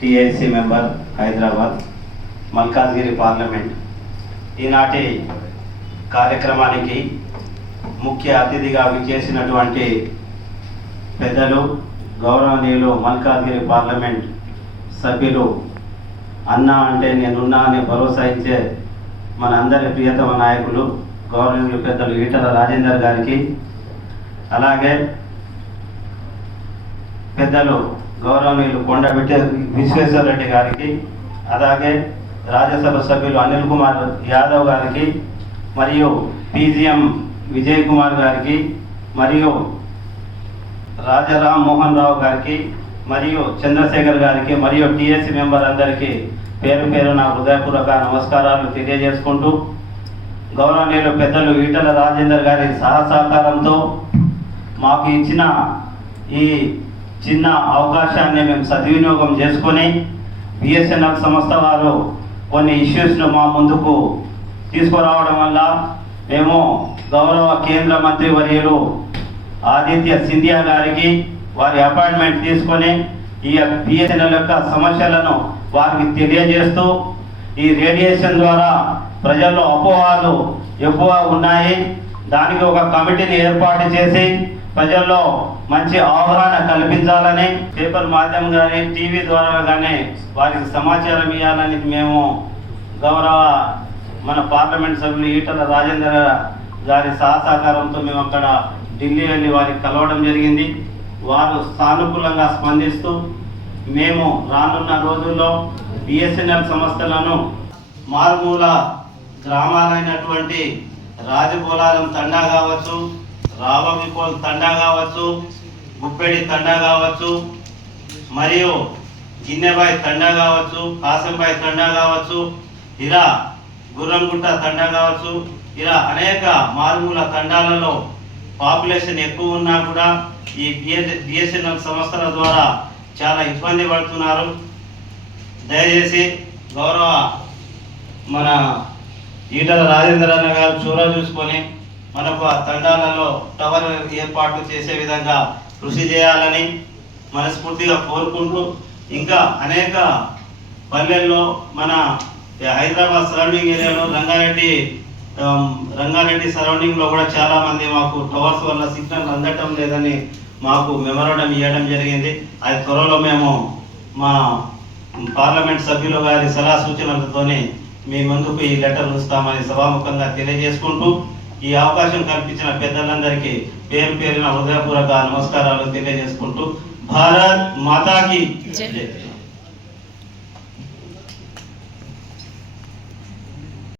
TIC member Hyderabad Malkajgiri parliament. ఈనాటి కార్యక్రమానికి ముఖ్య అతిథిగా విచ్చేసినటువంటి పెద్దలు గౌరవనీయులు మల్కాజ్గిరి పార్లమెంట్ సభ్యులు అన్న అంటే నేనున్నా అని భరోసా ఇచ్చే మన అందరి ప్రియతమ నాయకులు గౌరవనీయులు పెద్దలు ఈటల రాజేందర్ గారికి అలాగే పెద్దలు గౌరవనీయులు కొండ విట్ట విశ్వేశ్వర రెడ్డి గారికి అలాగే రాజ్యసభ సభ్యులు అనిల్ కుమార్ యాదవ్ గారికి మరియు పీజీఎం విజయ్ కుమార్ గారికి మరియు రాజారాం మోహన్ రావు గారికి మరియు చంద్రశేఖర్ గారికి మరియు టీఎస్సీ మెంబర్ అందరికీ పేరు పేరు నా హృదయపూర్వక నమస్కారాలు తెలియజేసుకుంటూ గౌరవనీయులు పెద్దలు ఈటల రాజేందర్ గారి సహసహకారంతో మాకు ఇచ్చిన ఈ చిన్న అవకాశాన్ని మేము సద్వినియోగం చేసుకొని బిఎస్ఎన్ఎల్ సంస్థ వారు కొన్ని ఇష్యూస్ను మా ముందుకు తీసుకురావడం వల్ల మేము గౌరవ కేంద్ర మంత్రి వర్యులు ఆదిత్య సింధియా గారికి వారి అపాయింట్మెంట్ తీసుకొని ఈ బిఎస్ఎన్ఎల్ యొక్క సమస్యలను వారికి తెలియజేస్తూ ఈ రేడియేషన్ ద్వారా ప్రజల్లో అపోహాలు ఎక్కువ ఉన్నాయి. దానికి ఒక కమిటీని ఏర్పాటు చేసి ప్రజల్లో మంచి అవగాహన కల్పించాలని పేపర్ మాధ్యమం కానీ టీవీ ద్వారా కానీ వారికి సమాచారం ఇవ్వాలని మేము గౌరవ మన పార్లమెంట్ సభ్యులు ఈటల రాజేందర్ గారి సహసహకారంతో మేము అక్కడ ఢిల్లీ వెళ్ళి వారికి కలవడం జరిగింది. వారు సానుకూలంగా స్పందిస్తూ మేము రానున్న రోజుల్లో బిఎస్ఎన్ఎల్ సంస్థలను మారుమూల గ్రామాలైనటువంటి రాజగోళారం తండా కావచ్చు రావమిపోల్ తండా కావచ్చు గుప్పెడి తండా కావచ్చు మరియు గిన్నెబాయ్ తండా కావచ్చు కాసంబాయ్ తండా కావచ్చు ఇలా గుర్రంగుట్ట తండా కావచ్చు ఇలా అనేక మారుమూల తండాలలో పాపులేషన్ ఎక్కువ ఉన్నా కూడా ఈ బిఎస్ఎన్ఎల్ సంస్థల ద్వారా చాలా ఇబ్బంది పడుతున్నారు. దయచేసి గౌరవ మన ఈటల రాజేంద్ర అన్న గారు చూర చూసుకొని మనకు ఆ తండాలలో టవర్ ఏర్పాటు చేసే విధంగా కృషి చేయాలని మనస్ఫూర్తిగా కోరుకుంటూ ఇంకా అనేక పల్లెల్లో మన హైదరాబాద్ సరౌండింగ్ ఏరియాలో రంగారెడ్డి రంగారెడ్డి సరౌండింగ్లో కూడా చాలామంది మాకు టవర్స్ వల్ల సిగ్నల్ అందటం లేదని మాకు మెమోరాండం ఇవ్వడం జరిగింది. అది త్వరలో మేము మా పార్లమెంట్ సభ్యులు గారి సలహా సూచనలతోనే మీ ముందుకు ఈ లెటర్ ఉంచుతామని సభాముఖంగా తెలియజేసుకుంటూ ఈ అవకాశం కల్పించిన పెద్దలందరికీ పేరు పేరున హృదయపూర్వక నమస్కారాలు తెలియజేసుకుంటూ భారత్ మాతాకి